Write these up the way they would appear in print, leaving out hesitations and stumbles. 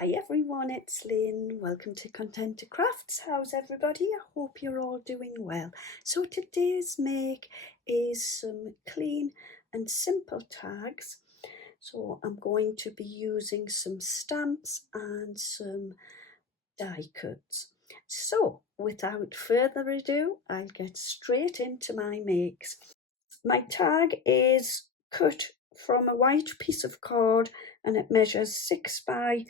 Hi everyone, it's Lynn. Welcome to Content to Crafts. How's everybody? I hope you're all doing well. So today's make is some clean and simple tags. So I'm going to be using some stamps and some die cuts. So without further ado, I'll get straight into my makes. My tag is cut from a white piece of card and it measures 6 by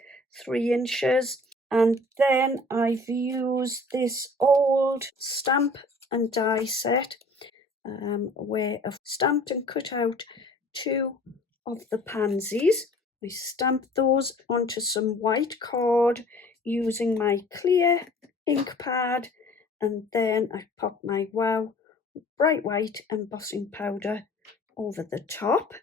3 inches. And then I've used this old stamp and die set where I've stamped and cut out 2 of the pansies. I stamped those onto some white card using my clear ink pad, and then I popped my Wow bright white embossing powder over the top.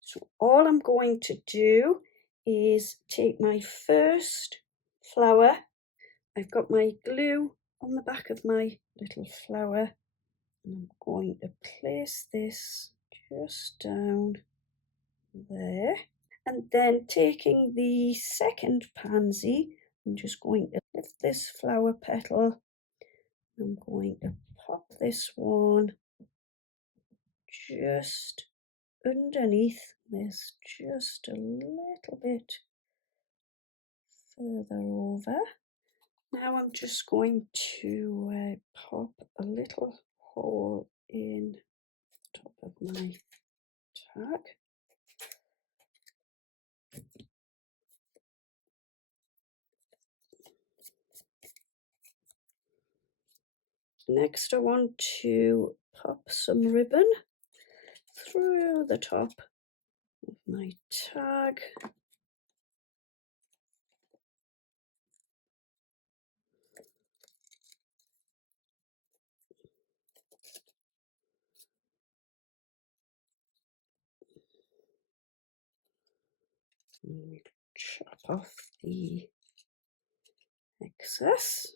So all I'm going to do is take my first flower. I've got my glue on the back of my little flower, and I'm going to place this just down there. And then taking the second pansy, I'm just going to lift this flower petal. I'm going to pop this one just underneath this, just a little bit further over. Now I'm just going to pop a little hole in the top of my tag. Next I want to pop some ribbon through the top of my tag. And chop off the excess.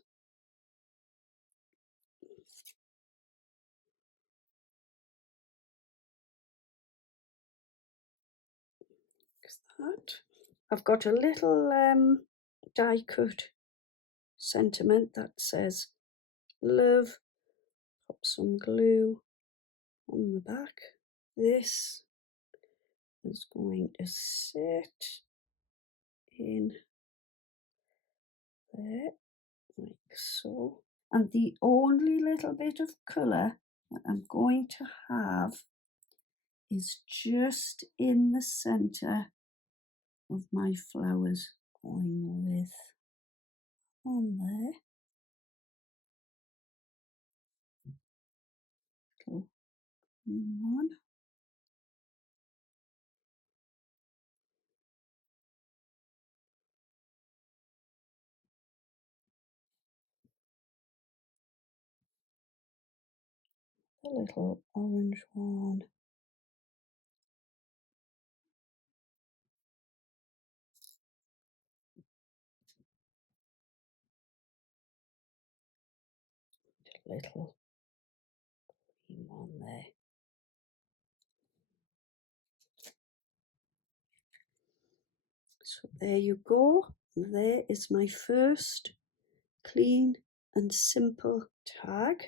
That. I've got a little die cut sentiment that says love. Pop some glue on the back. This is going to sit in there like so. And the only little bit of colour that I'm going to have is just in the centre of my flowers, going with on there. Little one. The little orange one. Little green one there. So there you go. There is my first clean and simple tag.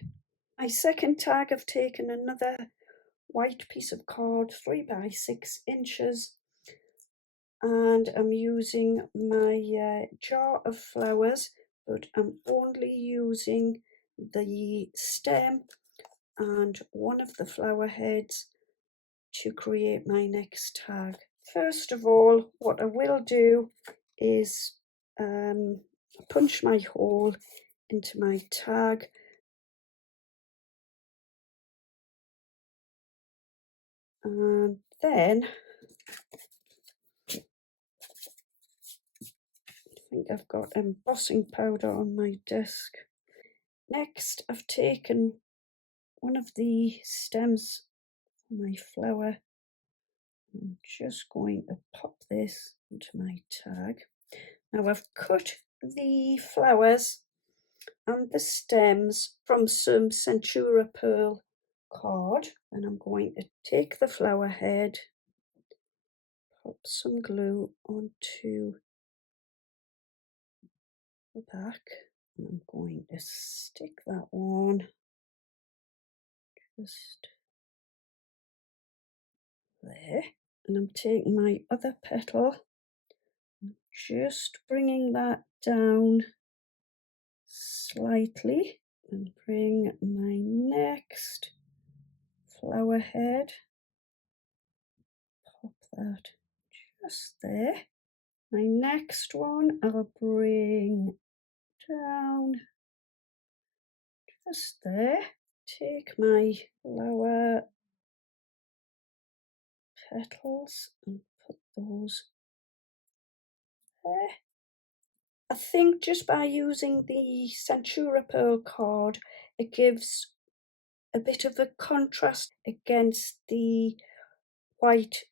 My second tag, I've taken another white piece of card, 3 by 6 inches, and I'm using my jar of flowers, but I'm only using the stem and one of the flower heads to create my next tag. First of all, what I will do is punch my hole into my tag, and then I think I've got embossing powder on my desk. Next, I've taken one of the stems from my flower. I'm just going to pop this into my tag. Now I've cut the flowers and the stems from some Centura Pearl card, and I'm going to take the flower head, pop some glue onto the back, and I'm going to stick that one just there, and I'm taking my other petal, just bringing that down slightly, and bring my next flower head, pop that just there. My next one I'll bring down just there. Take my flower petals and put those there. I think just by using the Centura Pearl card, it gives a bit of a contrast against the white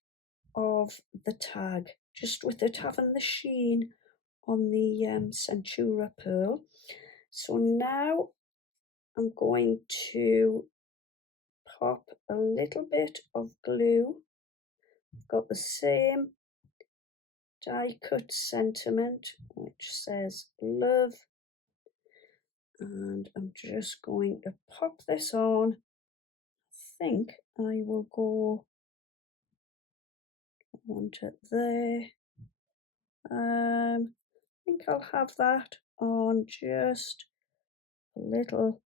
of the tag, just with it having the sheen on the Centura Pearl. So now I'm going to pop a little bit of glue. I've got the same die cut sentiment which says love, and I'm just going to pop this on. I think I will go onto there. I think I'll have that on just a little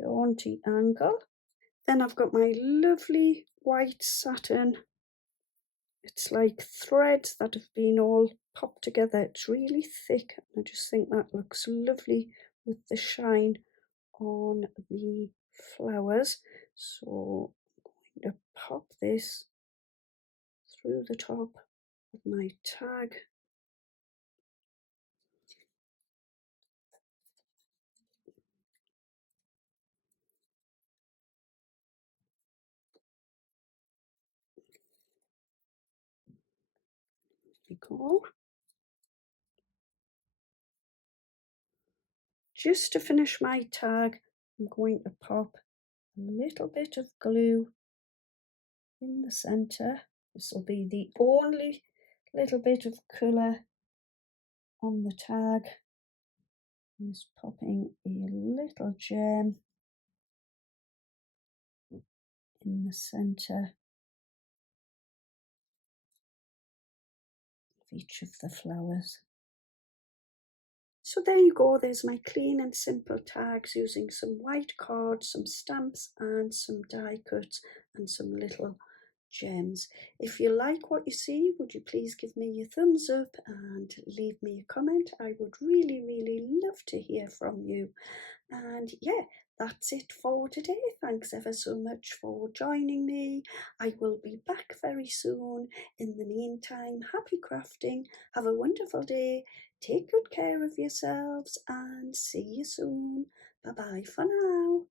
jaunty angle. Then I've got my lovely white satin. It's like threads that have been all popped together. It's really thick. I just think that looks lovely with the shine on the flowers. So I'm going to pop this through the top of my tag. There we go. Just to finish my tag, I'm going to pop a little bit of glue in the centre. This will be the only little bit of colour on the tag. Just popping a little gem in the centre of each of the flowers. So there you go, there's my clean and simple tags using some white cards, some stamps and some die cuts and some little gems. If you like what you see, would you please give me a thumbs up and leave me a comment? I would really love to hear from you. And yeah, that's it for today. Thanks ever so much for joining me. I will be back very soon. In the meantime, happy crafting. Have a wonderful day. Take good care of yourselves and see you soon. Bye bye for now.